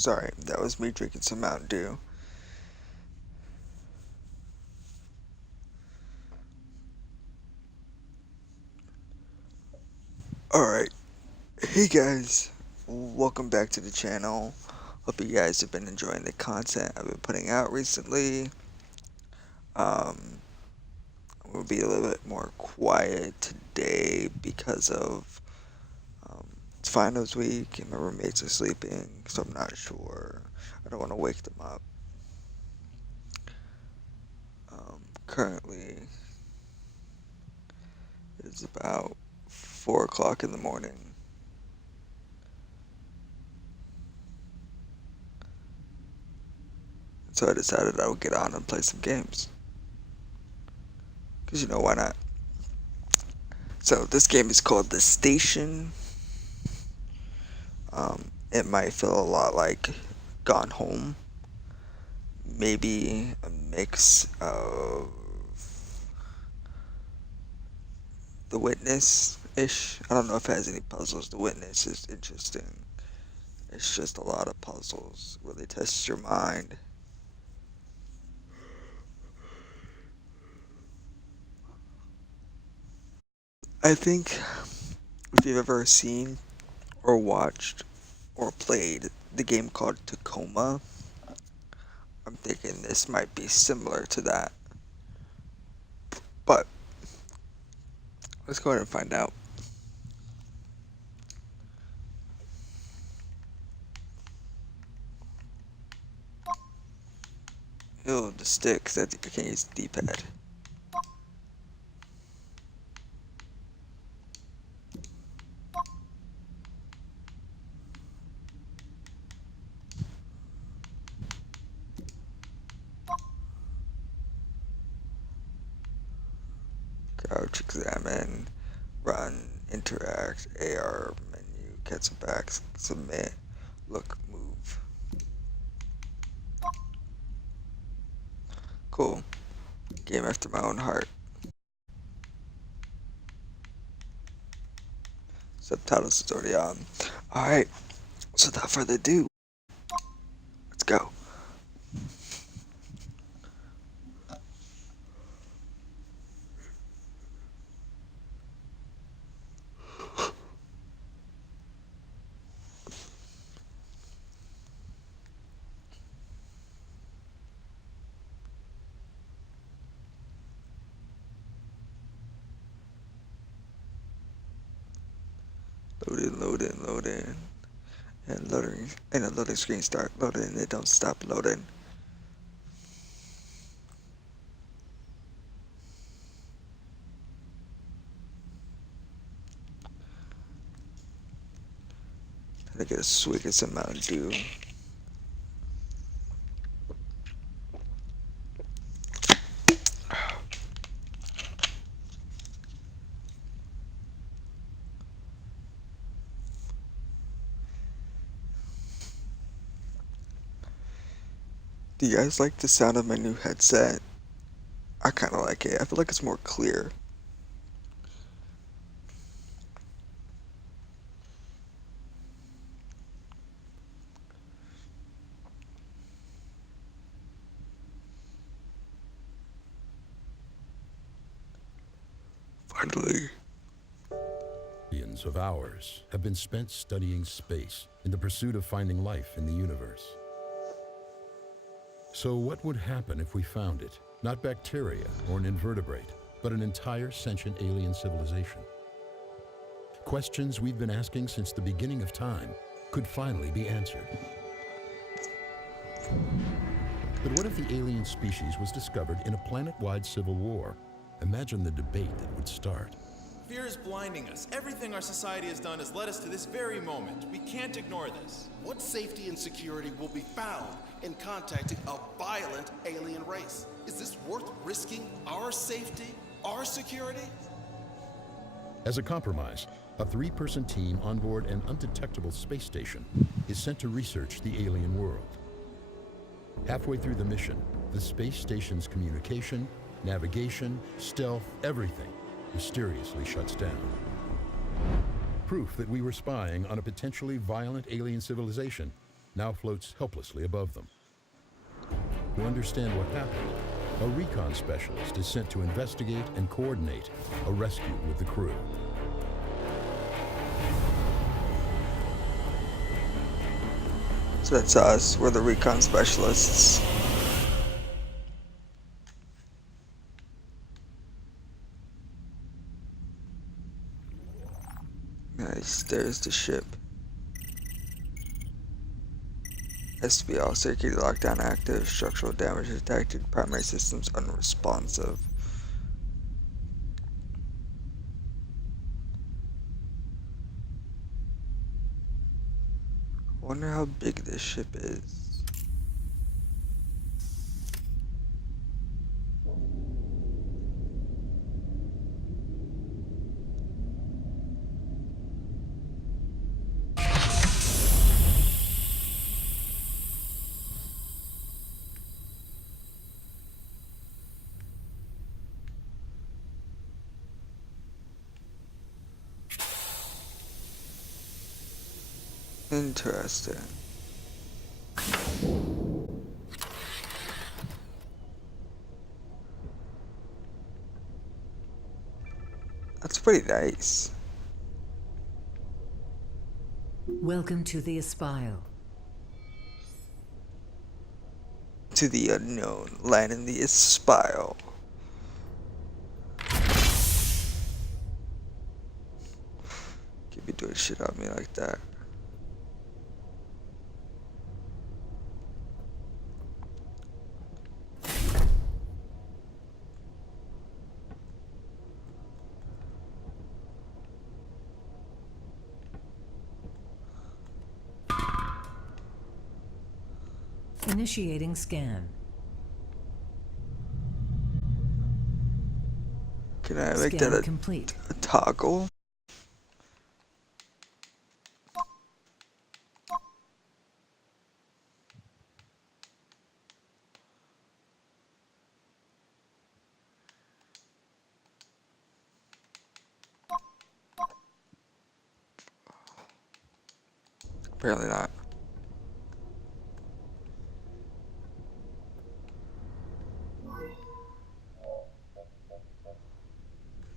Sorry, that was me drinking some Mountain Dew. Alright, hey guys, welcome back to the channel. Hope you guys have been enjoying the content I've been putting out recently. We'll be a little bit more quiet today because of it's finals week and my roommates are sleeping, so I'm not sure. I don't want to wake them up. Currently, it's about 4 o'clock in the morning. So I decided I would get on and play some games. Because why not? So this game is called The Station. It might feel a lot like Gone Home. Maybe a mix of The Witness-ish. I don't know if it has any puzzles. The Witness is interesting. It's just a lot of puzzles. Really tests your mind. I think if you've ever seen or watched or played the game called Tacoma, I'm thinking this might be similar to that. But let's go ahead and find out. Ew, the sticks. I think I can't use the D-pad. Crouch, examine, run, interact, AR, menu, cancel back, submit, look, move. Cool. Game after my own heart. Subtitles is already on. Alright, so without further ado, let's go. Loading. And the loading screen start loading, it don't stop loading. I get a swig of some Mountain Dew. Do you guys like the sound of my new headset? I kind of like it. I feel like it's more clear. Finally. Millions of hours have been spent studying space in the pursuit of finding life in the universe. So what would happen if we found it? Not bacteria or an invertebrate, but an entire sentient alien civilization. Questions we've been asking since the beginning of time could finally be answered. But what if the alien species was discovered in a planet-wide civil war? Imagine the debate that would start. Fear is blinding us. Everything our society has done has led us to this very moment. We can't ignore this. What safety and security will be found in contacting a violent alien race? Is this worth risking our safety, our security? As a compromise, a 3-person team on board an undetectable space station is sent to research the alien world. Halfway through the mission, the space station's communication, navigation, stealth, everything mysteriously shuts down. Proof that we were spying on a potentially violent alien civilization now floats helplessly above them. To understand what happened, a recon specialist is sent to investigate and coordinate a rescue with the crew. So that's us. We're the recon specialists. Nice. There's the ship. SB all security lockdown active. Structural damage detected. Primary systems unresponsive. I wonder how big this ship is. Interesting. That's pretty nice. Welcome to the Aspile. To the unknown, land in the Aspile. Can't be doing shit on me like that. Initiating scan. Can I make Scan that complete. a toggle? Apparently not.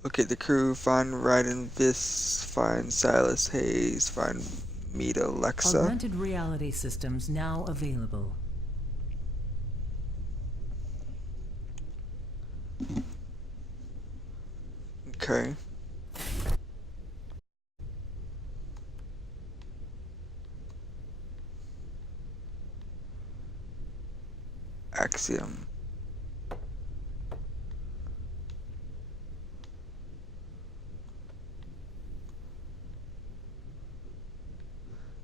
Okay, the crew, find Ryden Viss, find Silas Hayes, find Meta Lexa. Augmented reality systems now available. Okay. Axiom.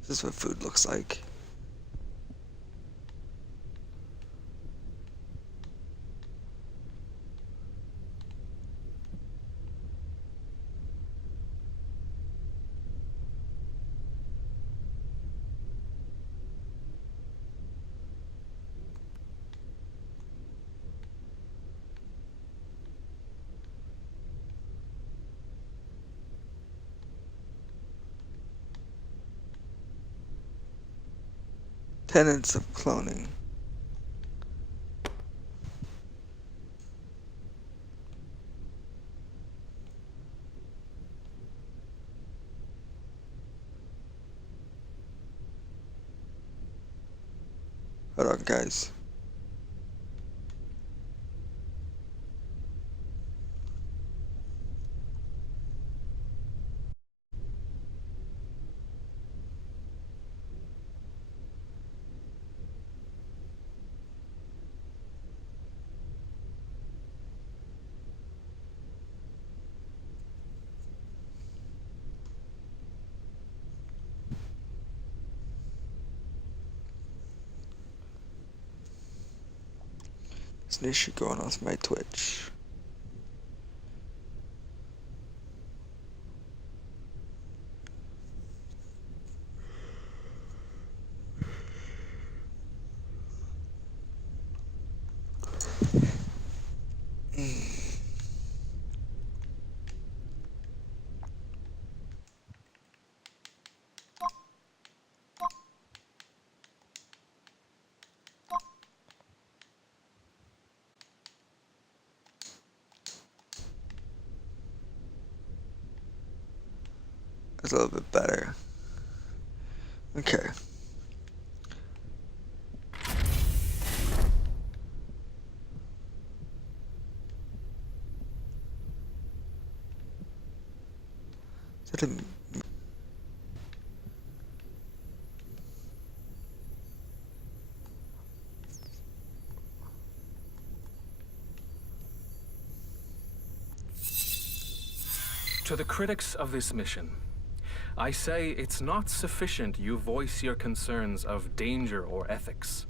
This is what food looks like. Tenets of cloning. Hold on, guys. There's an issue going on with my Twitch. That's a little bit better. Okay. Is that a To the critics of this mission, I say it's not sufficient you voice your concerns of danger or ethics.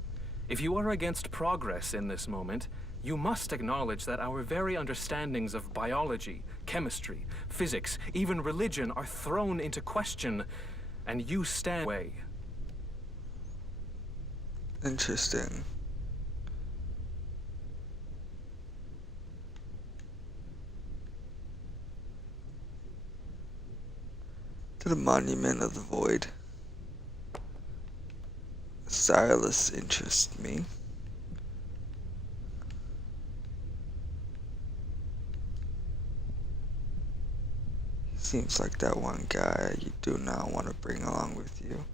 If you are against progress in this moment, you must acknowledge that our very understandings of biology, chemistry, physics, even religion are thrown into question, and you stand away. Interesting. To the Monument of the Void. Stylus interests me. He seems like that one guy you do not want to bring along with you.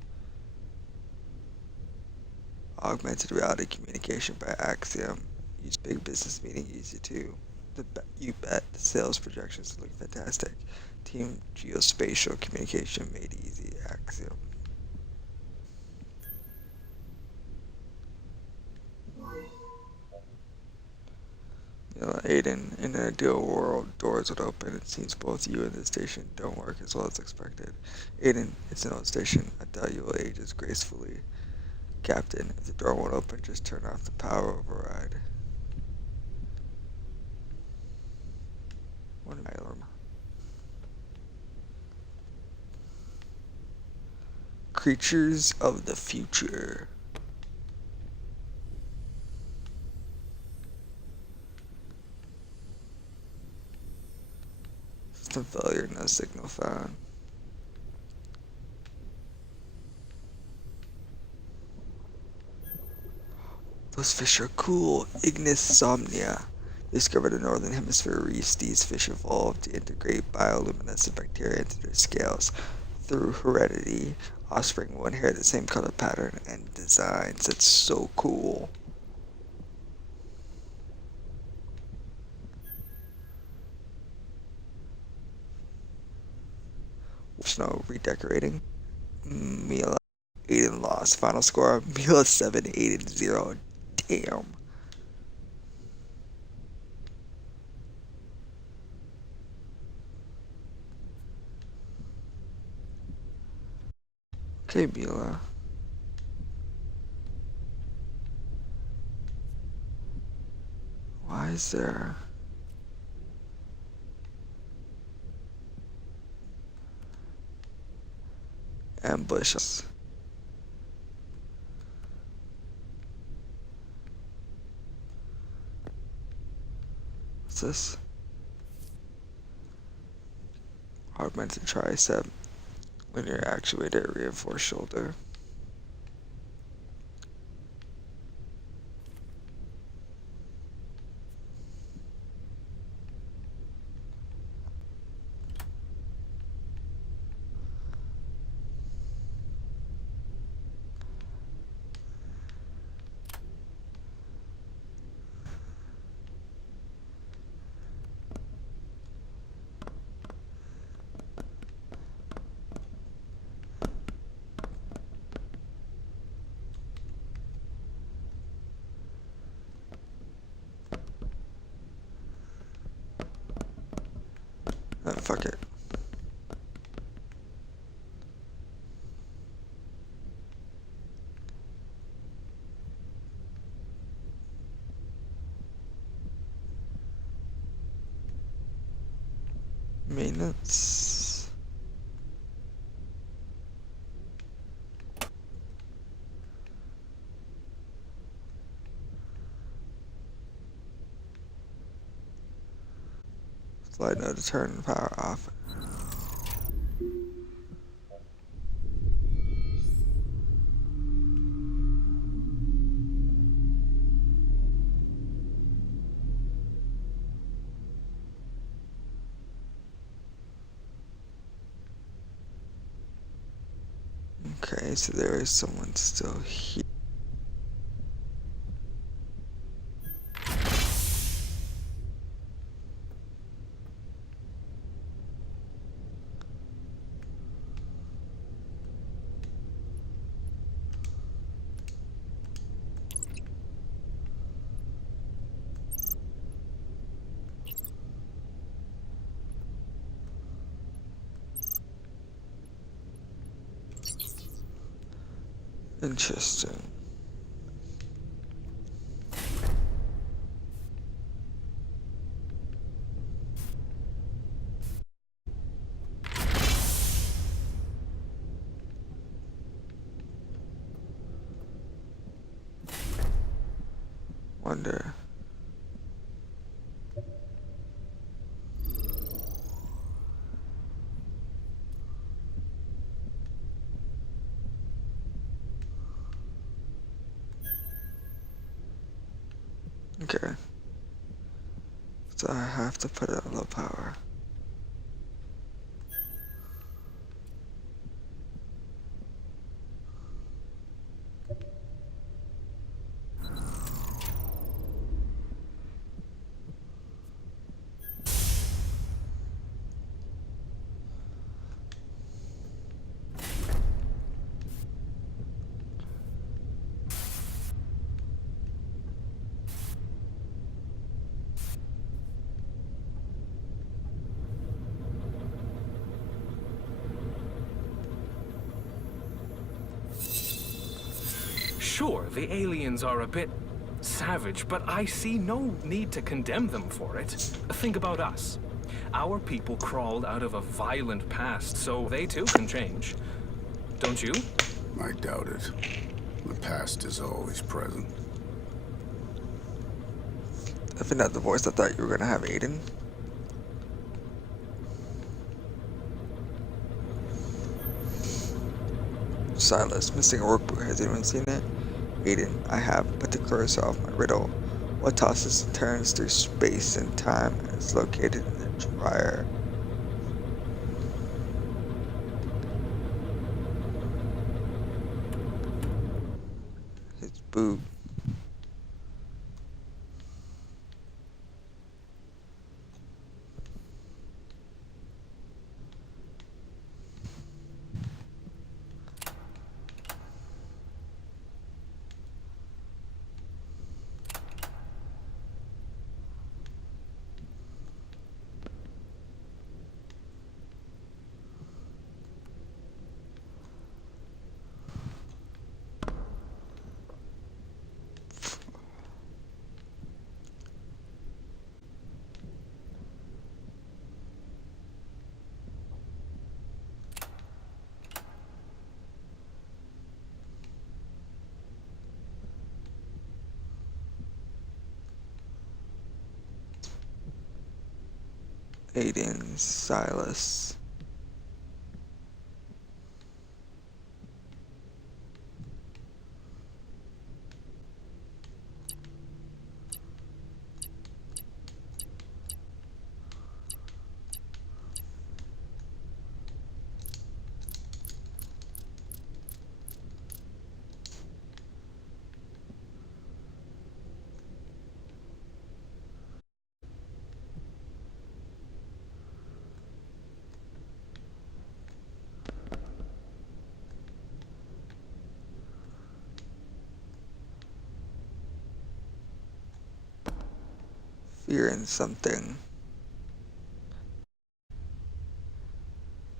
Augmented reality communication by Axiom. Use big business meeting easy too. You bet. The sales projections look fantastic. Team geospatial communication made easy. Axiom. You know, Aiden, in an ideal world, doors would open. It seems both you and the station don't work as well as expected. Aiden, it's an old station. I doubt you will age as gracefully. Captain, if the door won't open, just turn off the power override. What an alarm. Creatures of the future. System failure, no signal found. Those fish are cool. Ignis somnia. Discovered in the northern hemisphere reefs, these fish evolved to integrate bioluminescent bacteria into their scales. Through heredity, offspring will inherit the same color pattern and designs. That's so cool. Snow redecorating. Mila, Aiden lost. Final score, Mila 7, Aiden 0. Damn. Okay, Mila. Why is there... ambush? What's this? Augmented tricep. Linear actuator, reinforced shoulder. Fuck it. Maintenance. Slide no to turn power off. Okay, so there is someone still here. Interesting. Wonder. Okay. So I have to put it on low power. Sure, the aliens are a bit savage, but I see no need to condemn them for it. Think about us. Our people crawled out of a violent past, so they too can change. Don't you? I doubt it. The past is always present. Definitely not the voice I thought you were gonna have, Aiden. Silas, missing a workbook. Has anyone seen it? Aiden, I have, but to clear off my riddle. What tosses and turns through space and time and is located in the dryer? His boob. Aiden, Silas. Fearing something.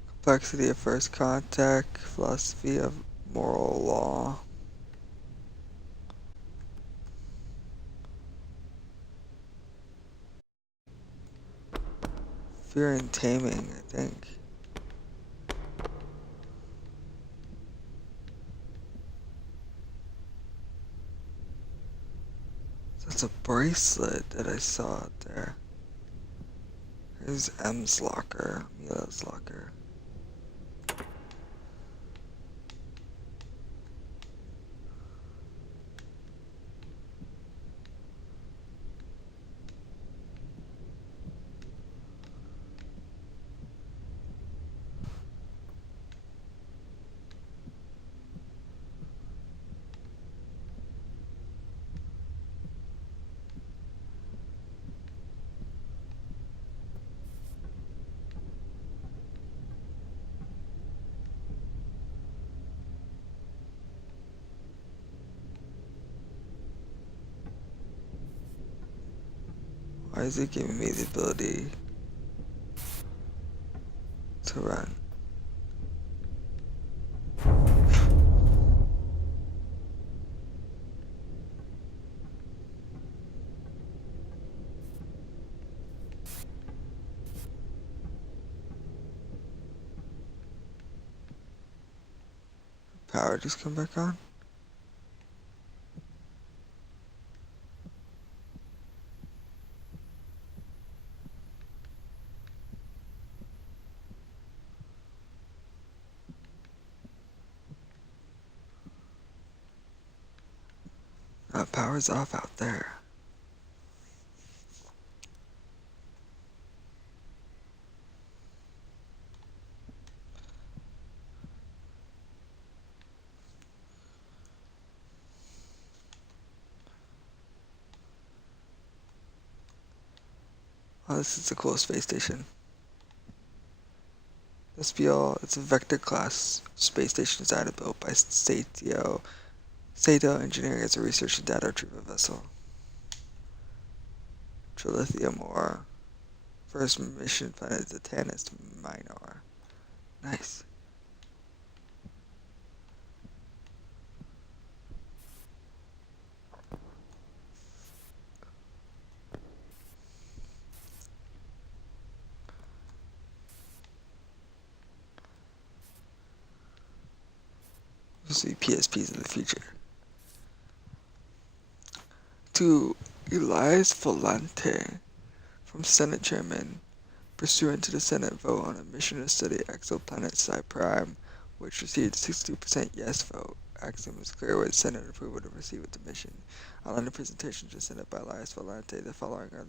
Complexity of first contact, philosophy of moral law. Fear and taming, I think. That's a bracelet that I saw out there. Here's M's locker, Mila's locker. Why is it giving me the ability to run? Power just come back on? Power's off out there. Oh, this is a cool space station. SPL, it's a Vector class space station designed and built by Saito Engineering as a research and data retrieval vessel. Trilithium ore. First mission planet is the Tanis Minor. Nice. We'll see PSPs in the future. To Elias Volante, from Senate Chairman, pursuant to the Senate vote on a mission to study exoplanet Psi Prime, which received a 62% yes vote. Axiom was clear with Senate approval to proceed with the mission. On the presentation to the Senate by Elias Volante, the following are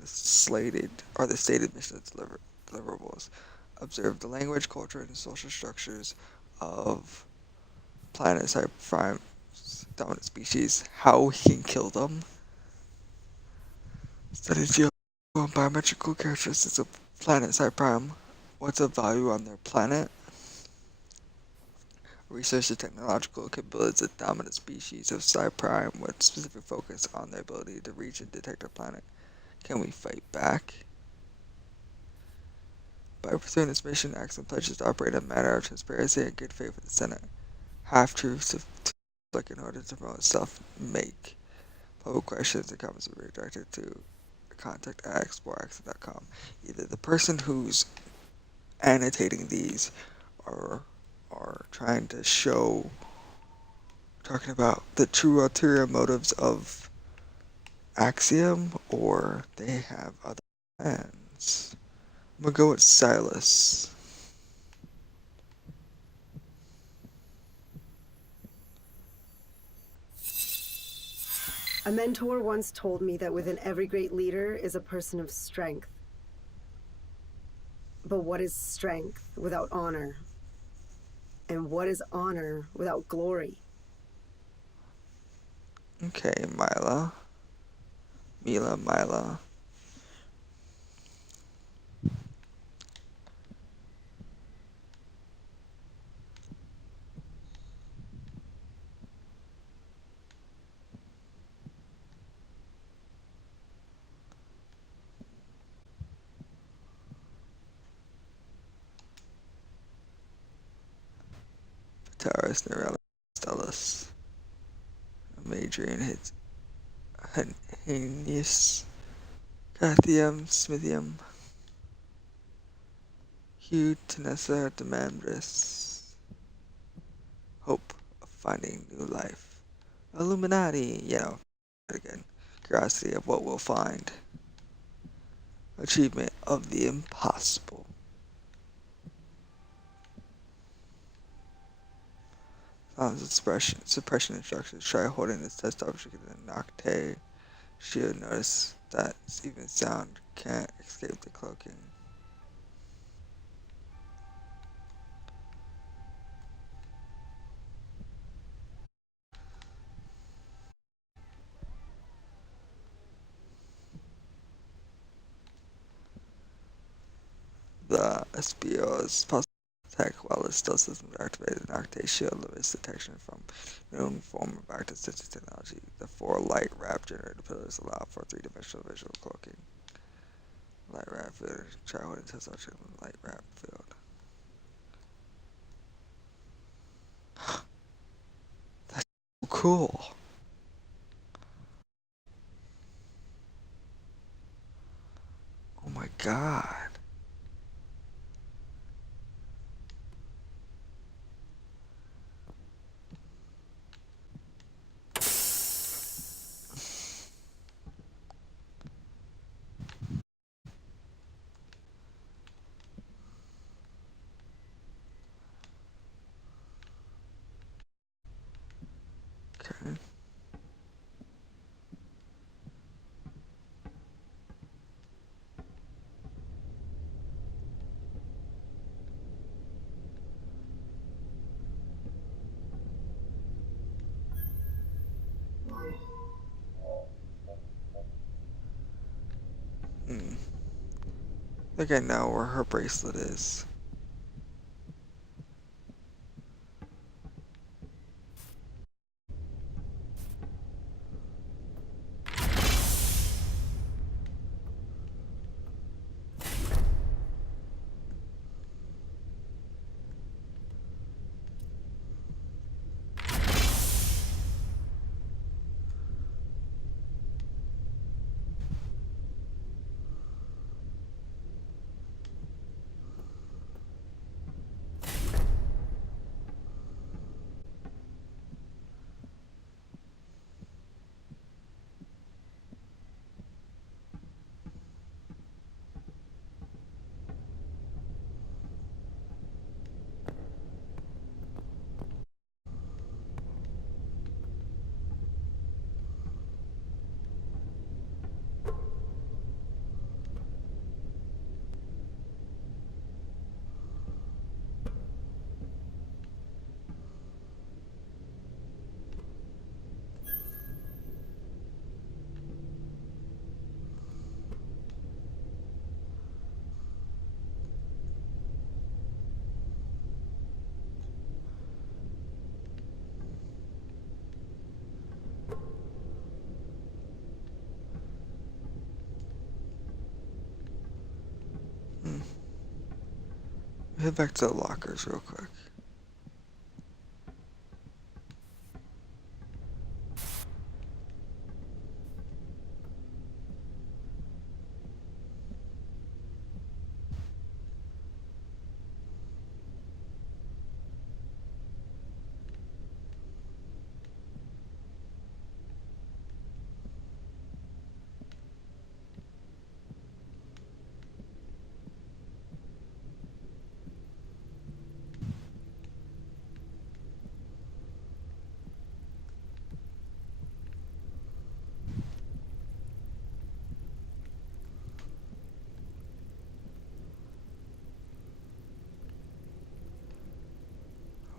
the stated mission deliverables. Observe the language, culture, and social structures of planet Psi Prime's dominant species, how we can kill them. Study geo and biometrical characteristics of planet Psi Prime. What's of value on their planet? Research the technological capabilities of dominant species of Psi Prime with specific focus on their ability to reach and detect our planet. Can we fight back? By pursuing this mission, Axiom pledges to operate in a manner of transparency and good faith with the Senate. Half-truths to in order to promote self-make. Public questions and comments will be redirected to contact at exploreaxiom.com. Either the person who's annotating these are trying to show, talking about the true ulterior motives of Axiom, or they have other plans. I'm gonna go with Silas. A mentor once told me that within every great leader is a person of strength. But what is strength without honor? And what is honor without glory? Okay, Mila. Taurus, Nerelis, Stellus, Madrian, Hanius, Cathium, Smithium, Hugh, Tanessa, Demandris, Hope of finding new life, Illuminati, again, curiosity of what we'll find, achievement of the impossible. Suppression instructions. Try holding this test object in the Nocte shield. Notice that even sound can't escape the cloaking. The SBO is possible to attack while the stealth system is activated. The Nocte shield limits detection from known form of active sensing technology. The 4 light wrap generator pillars allow for 3-dimensional visual cloaking. Light rap field. Childhood intense object in the light rap field. That's so cool. Oh my god. Okay. Hmm. I think I know where her bracelet is. Hmm. Head back to the lockers real quick.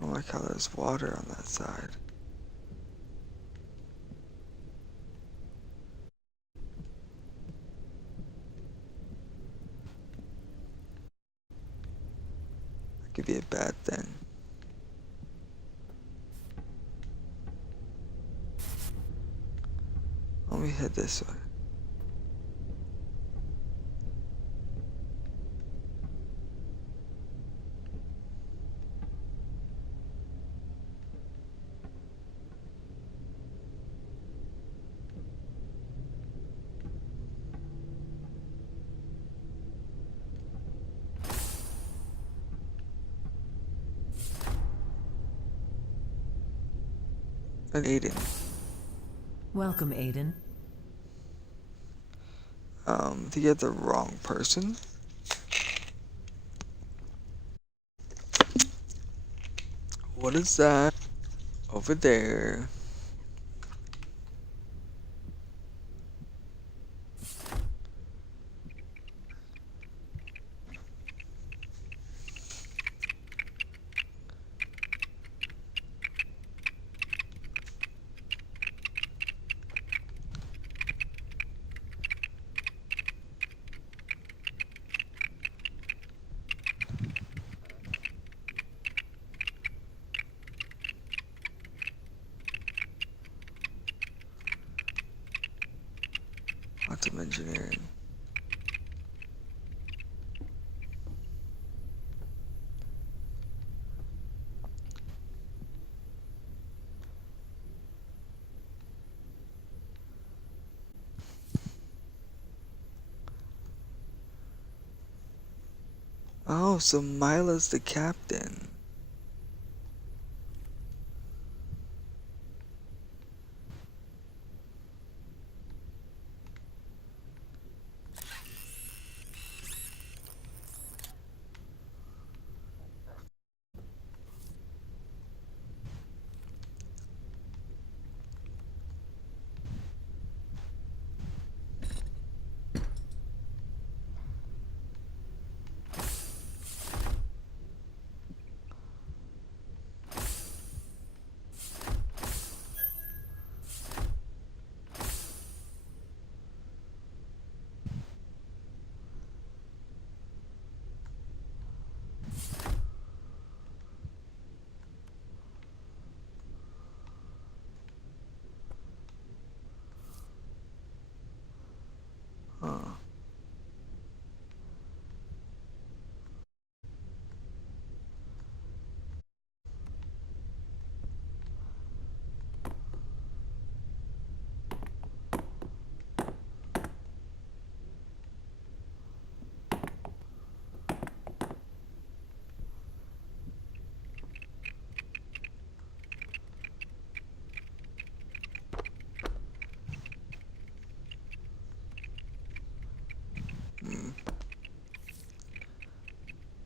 I don't like how there's water on that side. That could be a bad thing. Let me head this way. And Aiden. Welcome, Aiden. I think you had the wrong person. What is that over there? Quantum engineering. Oh, so Mila's the captain. Huh. Hmm.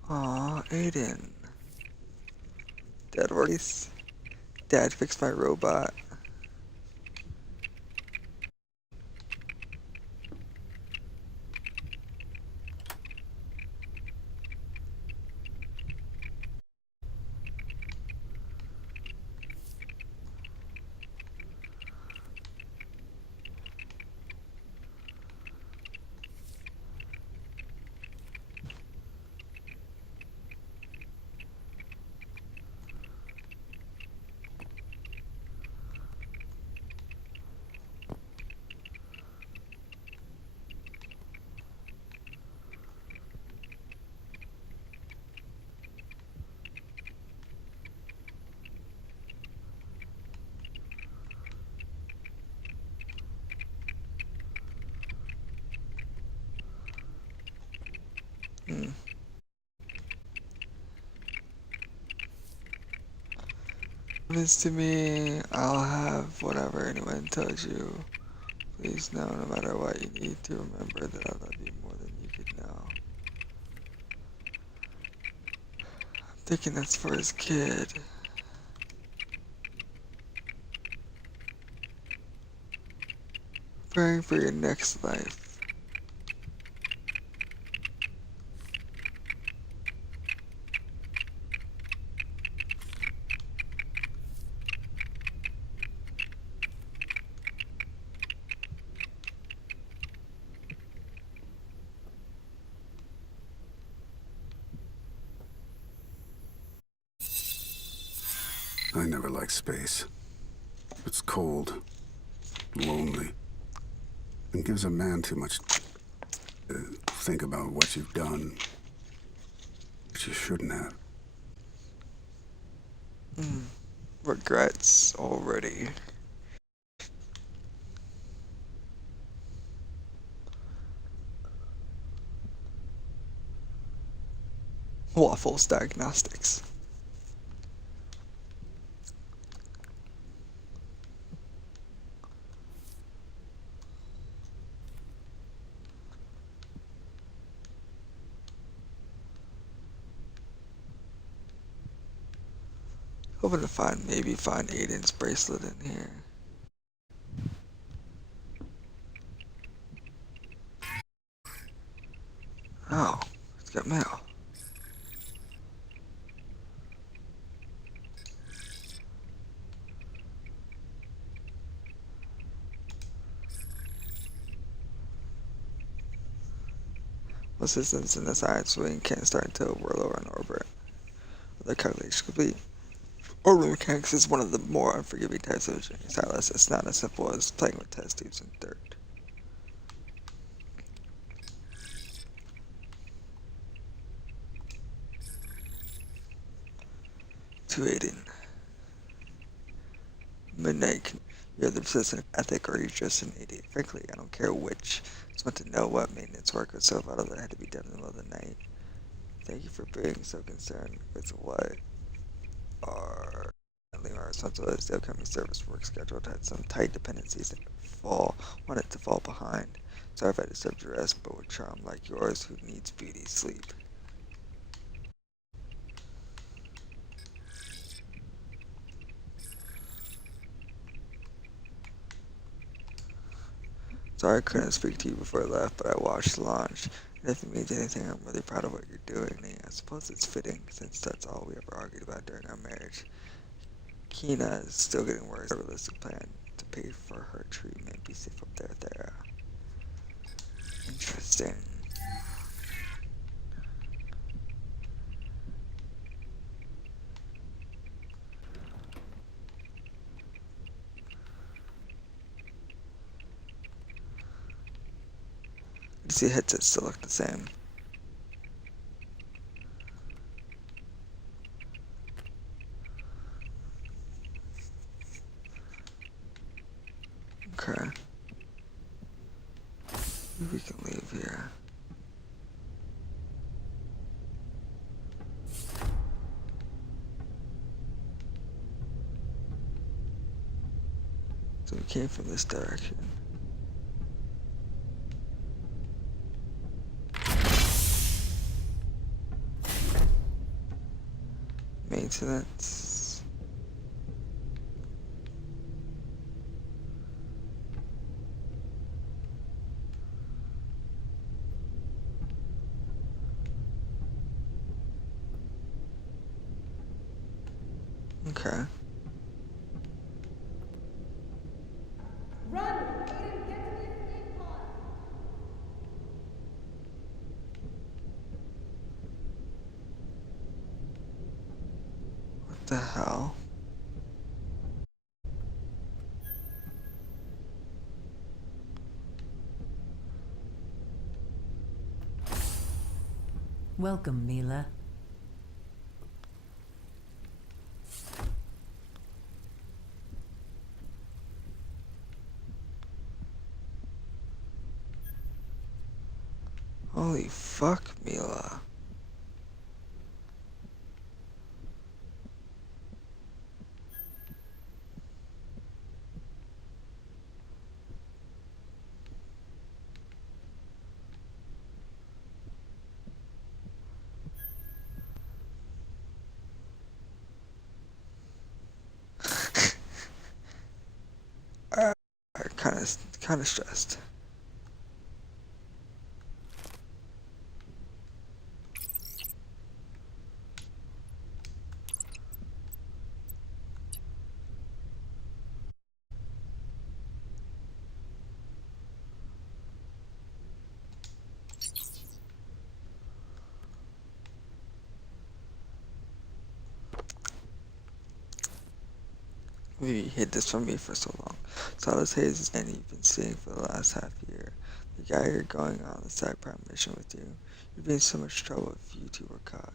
Aw, Aiden. Dad worries. Dad fixed my robot. Hmm. Happens to me, I'll have whatever anyone tells you. Please know, no matter what, you need to remember that I love you more than you could know. I'm thinking that's for his kid. Praying for your next life. I never liked space. It's cold, lonely, and gives a man too much to think about what you've done, which you shouldn't have. Regrets already. Waffles Diagnostics. Hoping to maybe find Aiden's bracelet in here. Oh, it's got mail. Assistance in the science wing can't start until we're lower in orbit. The calculation complete. Orbital mechanics is one of the more unforgiving types of engineering stylus. It's not as simple as playing with test tubes in dirt. To Aiden. Midnight, you're the persistent ethic or you're just an idiot. Frankly, I don't care which. I just want to know what maintenance work was so vital that it had to be done in the middle of the night. Thank you for being so concerned with what our responsibilities. The upcoming service work schedule had some tight dependencies and wanted to fall behind. Sorry if I disturbed your rest, but with charm like yours, who needs beauty sleep? Sorry I couldn't speak to you before I left, but I watched the launch. And if it means anything, I'm really proud of what you're doing. And I suppose it's fitting, since that's all we ever argued about during our marriage. Kina is still getting worse. A realistic plan to pay for her treatment. Be safe up there, Thera. Interesting. You see, headsets still look the same. Okay. We can leave here. So we came from this direction. Maintenance. Okay. What the hell? Welcome, Mila. Holy fuck, Mila. Kind of stressed. You hid this from me for so long. Silas Hayes is the man you've been seeing for the last half year. The guy you're going on the side prime mission with you. You'd be in so much trouble if you two were caught.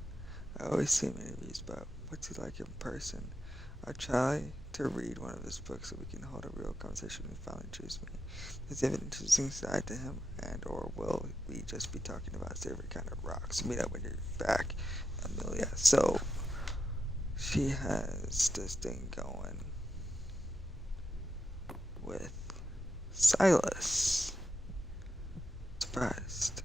I always see him in interviews, but what's he like in person? I try to read one of his books so we can hold a real conversation when he finally chooses me. Does he have an interesting side to him, and or will we just be talking about his favorite kind of rocks? Meet up when you're back, Amelia. So, she has this thing going with Silas. Surprised.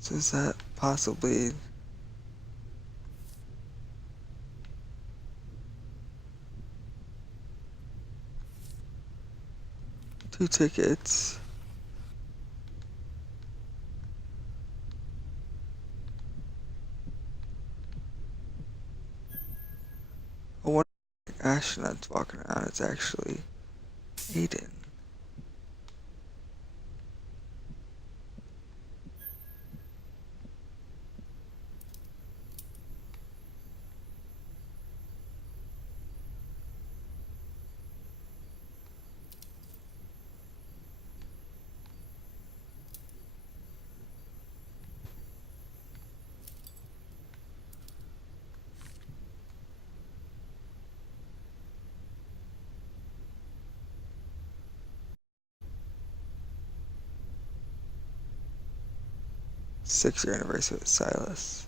So is that possibly two tickets? I wonder if astronauts walking around is actually Aiden. 6-year anniversary with Silas.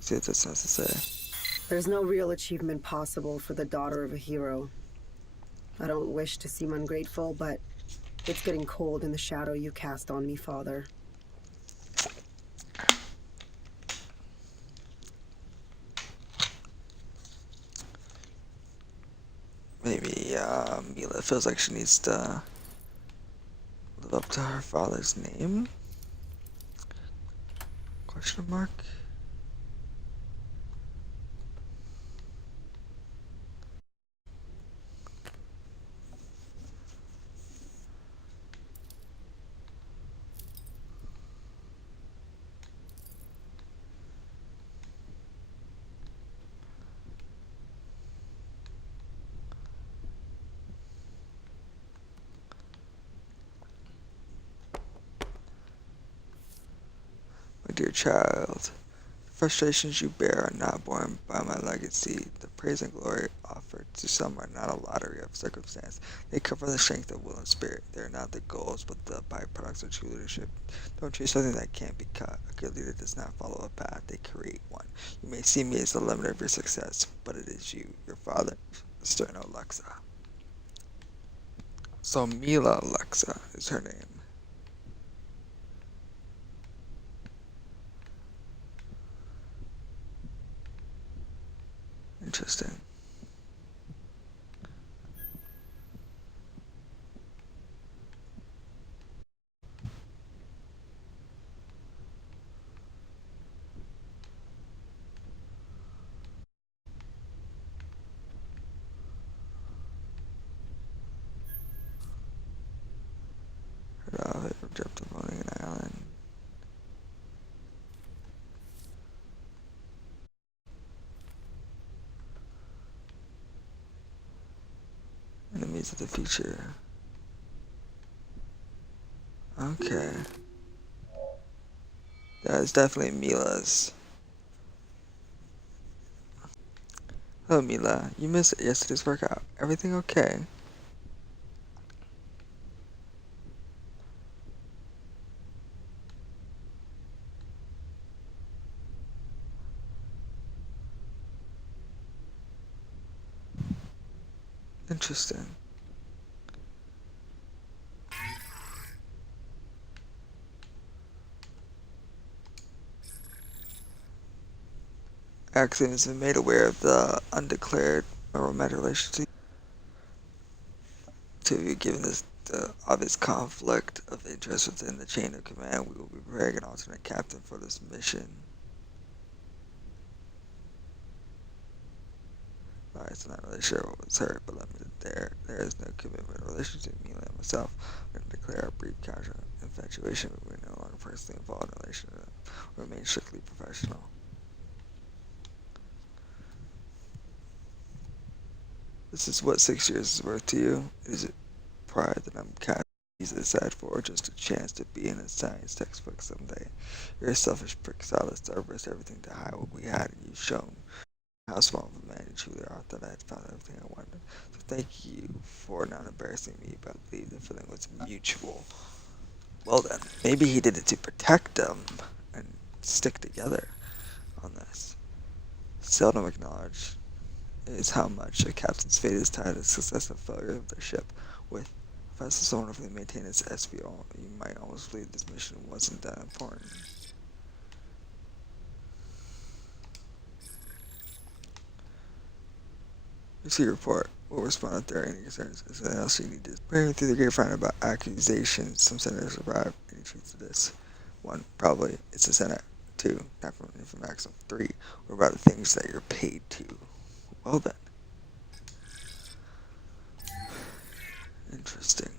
See what this has to say. There's no real achievement possible for the daughter of a hero. I don't wish to seem ungrateful, but it's getting cold in the shadow you cast on me, Father. Maybe Mila feels like she needs to live up to her father's name? Question mark? My dear child, the frustrations you bear are not borne by my legacy. The praise and glory offered to some are not a lottery of circumstance. They come from the strength of will and spirit. They are not the goals, but the byproducts of true leadership. Don't choose something that can't be cut. A good leader does not follow a path, they create one. You may see me as the limit of your success, but it is you, your father, Sterno Lexa. So Mila Lexa is her name. Interesting. Heard of it, jumped up on an island. Enemies of the future. Okay. That is definitely Mila's. Hello, Mila. You missed yesterday's workout. Everything okay? Interesting. Axiom has been made aware of the undeclared romantic relationship to given this the obvious conflict of interest within the chain of command. We will be preparing an alternate captain for this mission. Alright, so not really sure what was hurt, but let me there is no commitment or relationship between me and myself. I'm going to declare a brief casual infatuation, but we're no longer personally involved in a relationship. We remain strictly professional. This is what 6 years is worth to you. Is it pride that I'm casting these aside for, or just a chance to be in a science textbook someday? You're a selfish prick, Silas. I risked everything to hide what we had, and you've shown how small of a man you truly are. I thought I had found everything I wanted. So thank you for not embarrassing me, but I believe the feeling was mutual. Well then, maybe he did it to protect them and stick together on this. Seldom acknowledged is how much a captain's fate is tied to the success and failure of their ship. With Festus so wonderfully maintained its SPO, you might almost believe this mission wasn't that important. Receive report. We'll respond if there are any concerns. Is there anything else you need to bring through the grapevine about accusations? Some senators survived. Any truth to this? 1. Probably it's the Senate. 2. Not from Maxim. 3. What about the things that you're paid to? Well then. Interesting.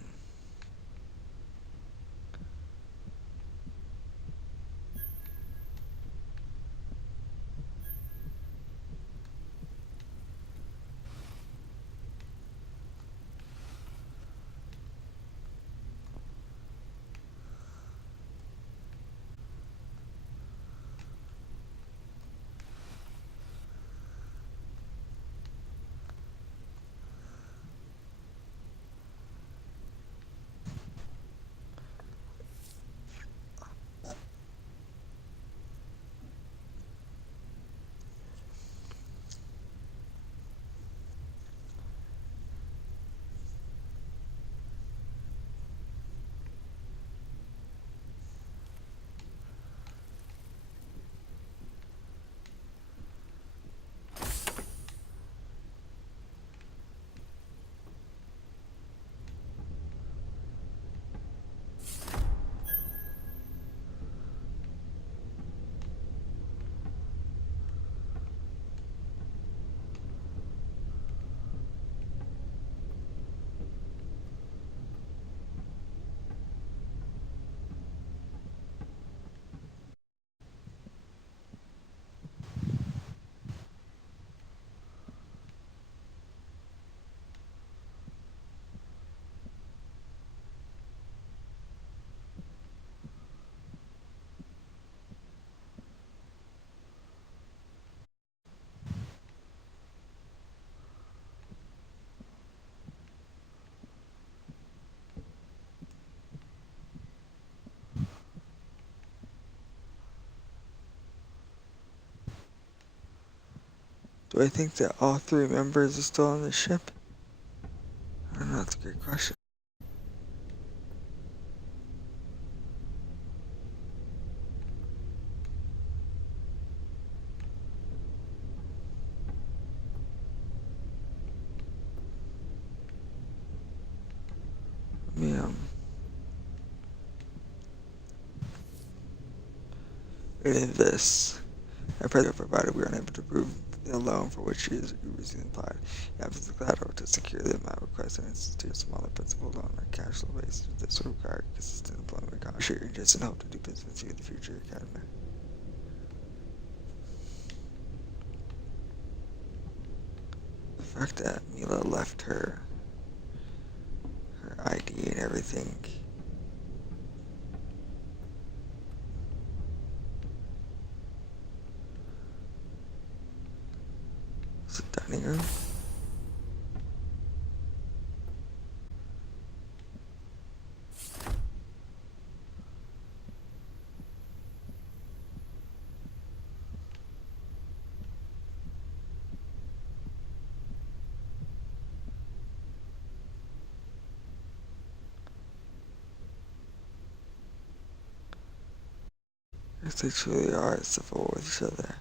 Do I think that all 3 members are still on the ship? I don't know, that's a great question. Let me, reading this. I provided we are unable to prove the loan for which he is receiving applied. You have the collateral to secure the amount requested and institute a smaller principal loan on a cash flow basis. This will require consistent employment contract. Share your interest and hope to do business with you in the future, Academy. The fact that Mila left her ID and everything. Is it dining room? If they truly are at civil war with each other.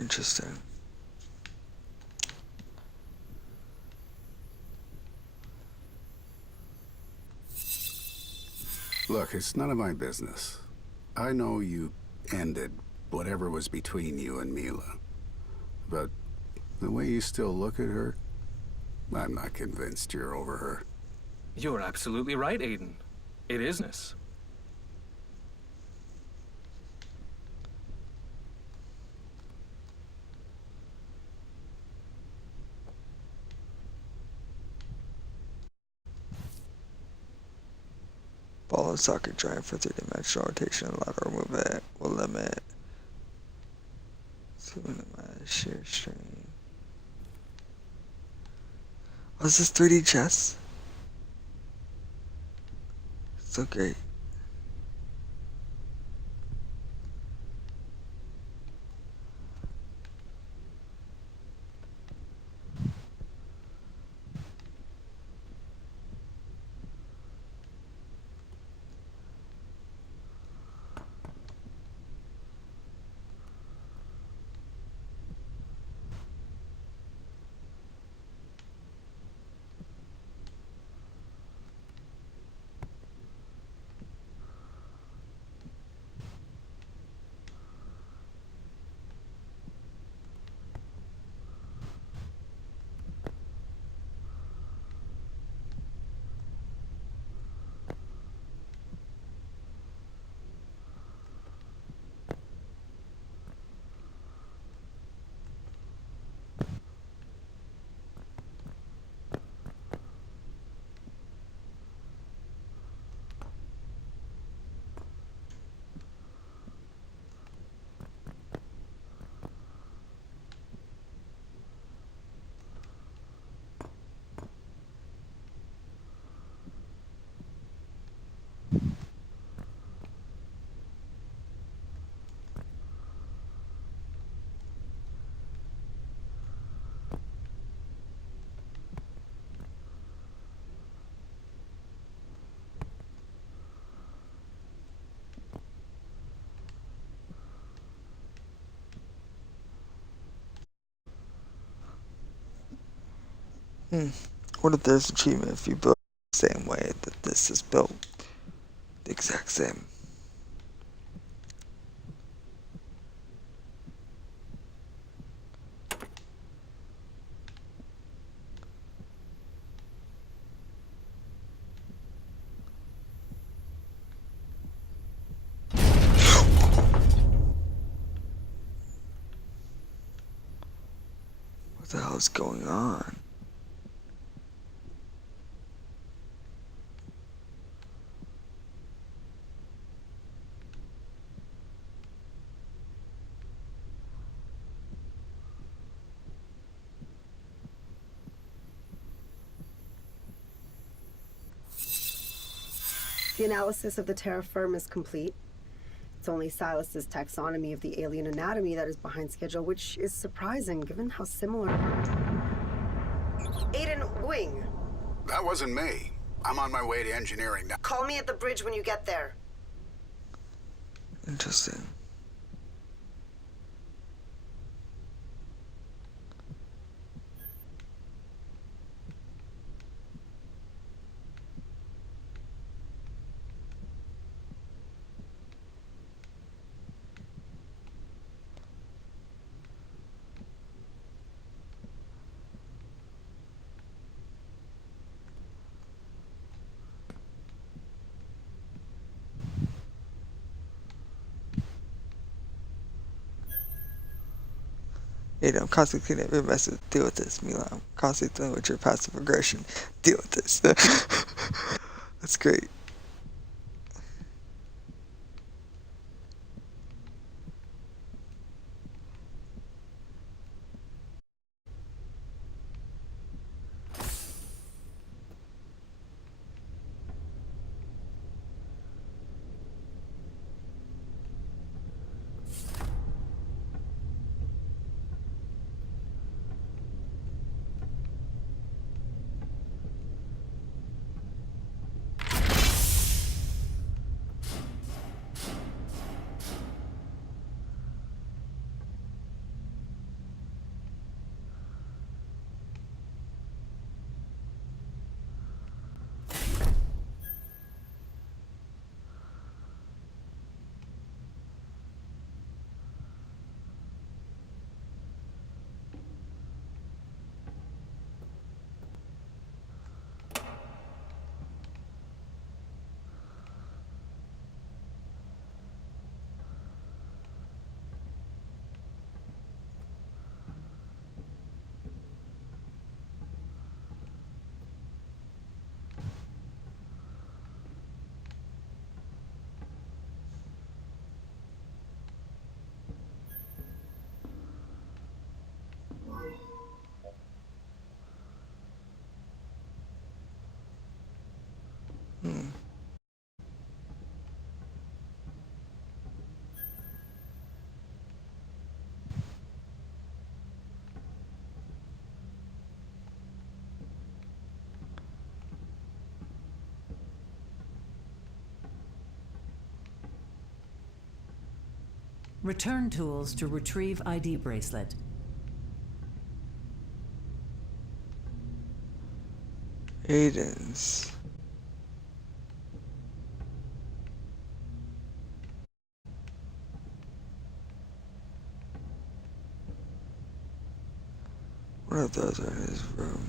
Interesting. Look, it's none of my business. I know you ended whatever was between you and Mila. But the way you still look at her, I'm not convinced you're over her. You're absolutely right, Aiden. It is business. Ball and socket drive for 3-dimensional rotation and lateral movement will limit shear strain. Oh, is this 3D chess? So great. What if there's achievement if you build the same way that this is built? The exact same. What the hell is going on? The analysis of the Terra Firma is complete. It's only Silas's taxonomy of the alien anatomy that is behind schedule, which is surprising given how similar... Aiden, wing. That wasn't me. I'm on my way to engineering now. Call me at the bridge when you get there. Interesting. I'm constantly cleaning up your messes. Deal with this, Mila. I'm constantly dealing with your passive aggression. Deal with this. That's great. Return tools to retrieve ID bracelet. Aiden's. One of those are in his room.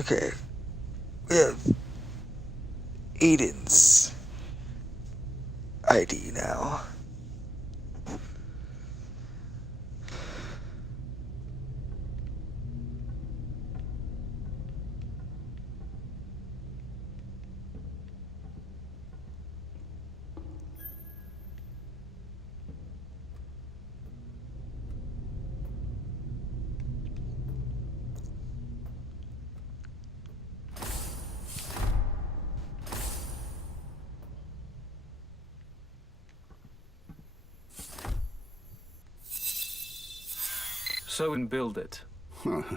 Okay, we have Aiden's ID now. so and build it.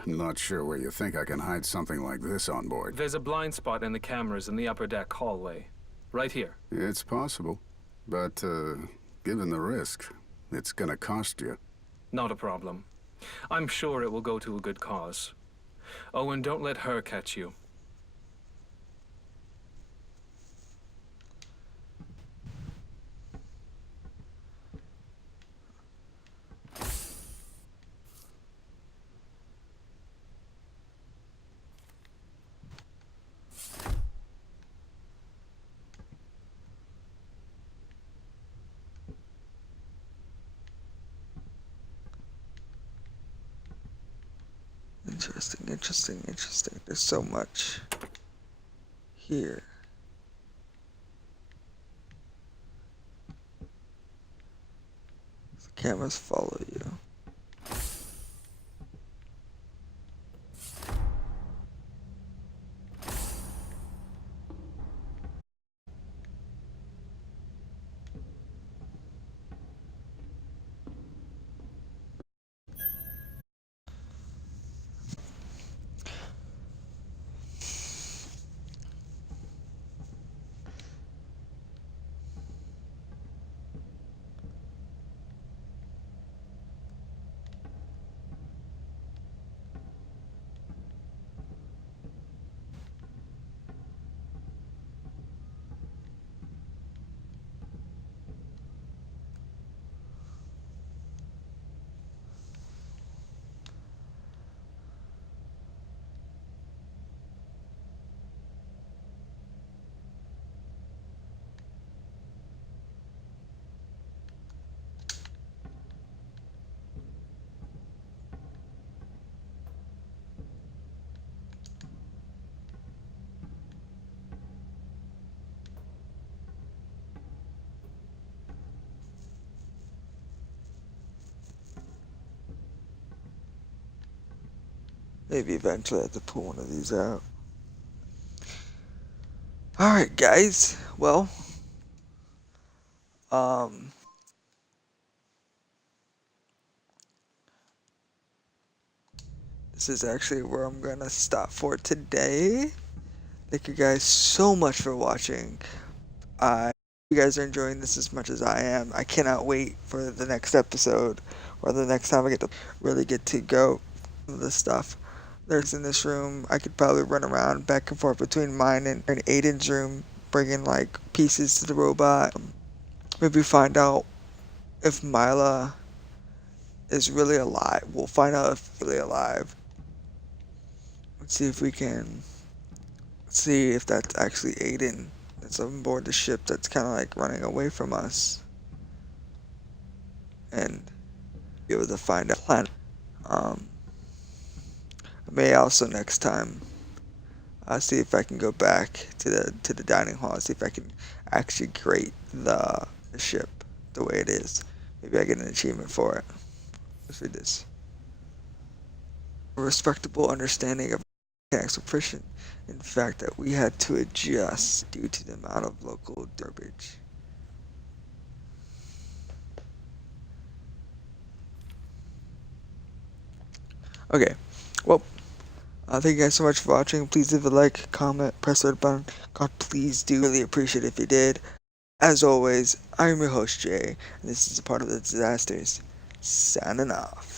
Not sure where you think I can hide something like this on board. There's a blind spot in the cameras in the upper deck hallway. Right here. It's possible, but given the risk, it's gonna cost you. Not a problem. I'm sure it will go to a good cause. Owen, don't let her catch you. Interesting. There's so much here. The cameras follow you. Maybe eventually I have to pull one of these out. Alright guys, well, this is actually where I'm gonna stop for today. Thank you guys so much for watching. I hope you guys are enjoying this as much as I am. I cannot wait for the next episode, or the next time I really get to go some of this stuff. There's in this room. I could probably run around back and forth between mine and Aiden's room, bringing like pieces to the robot. Maybe find out if Mila is really alive. We'll find out if she's really alive. Let's see if we can see if that's actually Aiden that's on board the ship that's kind of like running away from us, and be able to find out planet. I may also next time see if I can go back to the dining hall and see if I can actually grate the ship the way it is. Maybe I get an achievement for it. Let's read this. A respectable understanding of mechanics of friction. In fact, that we had to adjust due to the amount of local garbage. Okay, well, thank you guys so much for watching. Please leave a like, comment, press the red button. God, please do. Really appreciate it if you did. As always, I'm your host, Jay, and this is a part of the Disasters. Signing off.